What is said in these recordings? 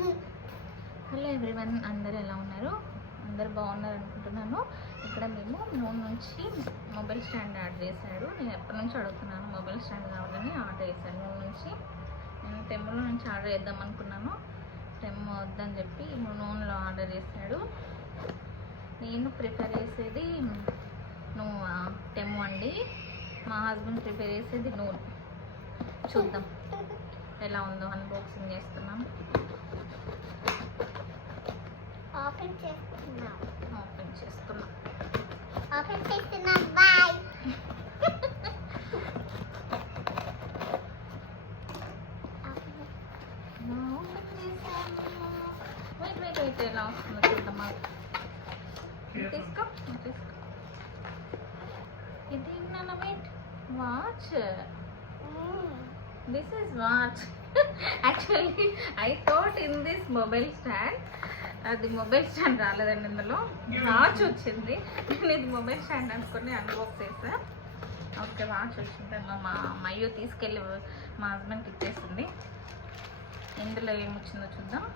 Hello everyone, అందరు ఎలా ఉన్నారు? అందరు బాగున్నారు అనుకుంటున్నాను. ఇక్కడ మేము నూనె నుంచి మొబైల్ స్టాండ్ ఆర్డర్ చేశాడు. నేను ఎప్పటి నుంచి అడుగుతున్నాను మొబైల్ స్టాండ్ కావాలని ఆర్డర్ చేశాను. నూనె నుంచి నేను టెమ్ములో నుంచి ఆర్డర్ చేద్దాం అనుకున్నాను. టెమ్ము వద్దని చెప్పి నూనెలో ఆర్డర్ చేశాడు. నేను ప్రిఫర్ చేసేది టెమ్ము అండి. మా హస్బెండ్ ప్రిపేర్ చేసేది నూనె. చూద్దాం ఎలా ఉందో. అన్బాక్సింగ్ చేస్తున్నాం. ఓపెన్ చేస్తున్నా. బాయ్. వెయిట్ ఎలా వస్తుందో చూద్దాం. తీసుకో. ఇది నాన్న wait watch. This is watch. Actually, I thought in this mobile stand. అది మొబైల్ స్టాండ్ రాలేదండి, ఇందులో వాచ్ వచ్చింది. నేను ఇది మొబైల్ స్టాండ్ అనుకుని అన్బాక్స్ చేసా. ఓకే, వాచ్ వచ్చింది. మా మయ్యో తీసుకెళ్ళి మా హస్బెండ్కి ఇచ్చేసింది. ఇందులో ఏమొచ్చిందో చూద్దాం.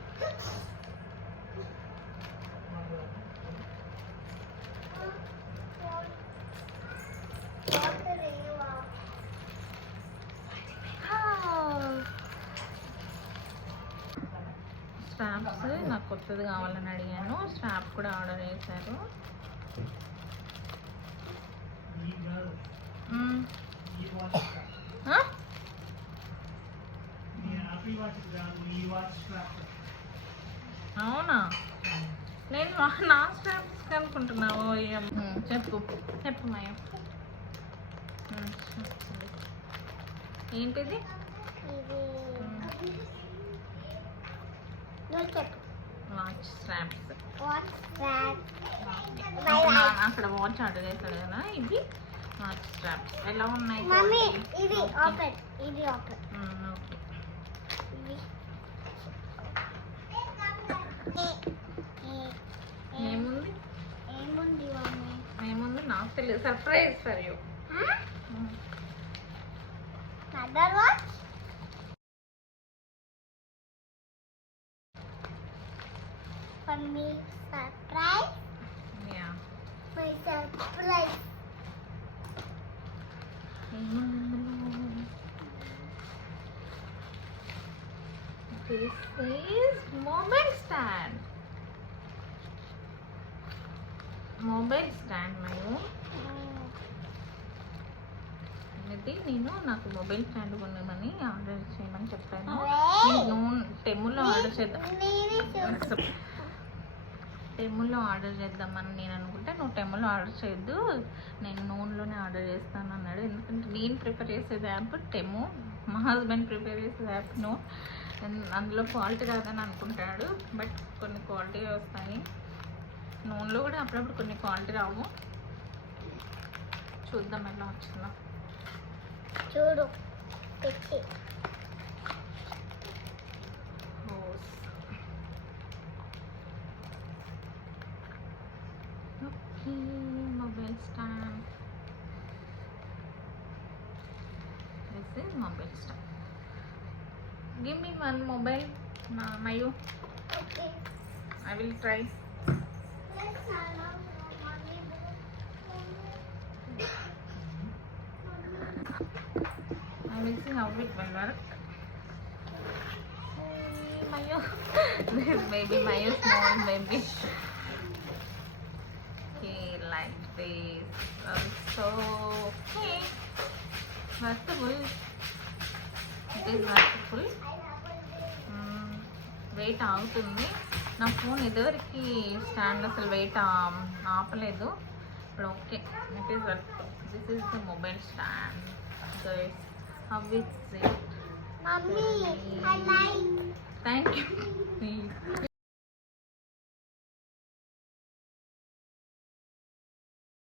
స్ట్రాప్స్ నాకు కొత్తది కావాలని అడిగాను. స్ట్రాప్ కూడా ఆర్డర్ చేశారు. అవునా? నేను నా స్ట్రాప్స్ అనుకుంటున్నావు. చెప్పు మాయ. ఏంటిది? Watch straps. అక్కడ వాచ్ ఆర్డర్ చేశాడు కదా, ఇవి వాచ్ స్ట్రాప్స్. ఎలా ఉన్నాయి? ఏముంది నాకు తెలియదు. Surprise for you. For me, surprise. Yeah. My surprise. This is mobile stand. Mobile stand mayu. ఇది నాకు మొబైల్ స్టాండ్ కొనమని ఆర్డర్ చేయమని చెప్పాను. నేను టెమ్ములో ఆర్డర్ చేద్దామని నేను అనుకుంటే, నువ్వు టెమ్ములో ఆర్డర్ చేయొద్దు, నేను నూనెలోనే ఆర్డర్ చేస్తాను అన్నాడు. ఎందుకంటే నేను ప్రిపేర్ చేసేది యాప్ టెమ్ము, మా హస్బెండ్ ప్రిపేర్ చేసేది యాప్ నూనె. అందులో క్వాలిటీ రాదని అనుకుంటాడు, బట్ కొన్ని క్వాలిటీ వస్తాయి. నూనెలో కూడా అప్పుడప్పుడు కొన్ని క్వాలిటీ రావు. చూద్దాం ఎలా వచ్చిందో. చూడు తెచ్చి mobile stand. This is mobile stand. Give me one mobile Mayu. Okay. I will try. I will see how it will work. Mayu. This baby Mayu, small baby. Okay, like this. So, okay. Workable. It is workable. Weight ఆగుతుంది. నా phone ఇదివరకు stand అసలు weight ఆపలేదు. ఇప్పుడు okay, it is work. This is the mobile stand. Guys, how is it? Mommy, I like. Thank you.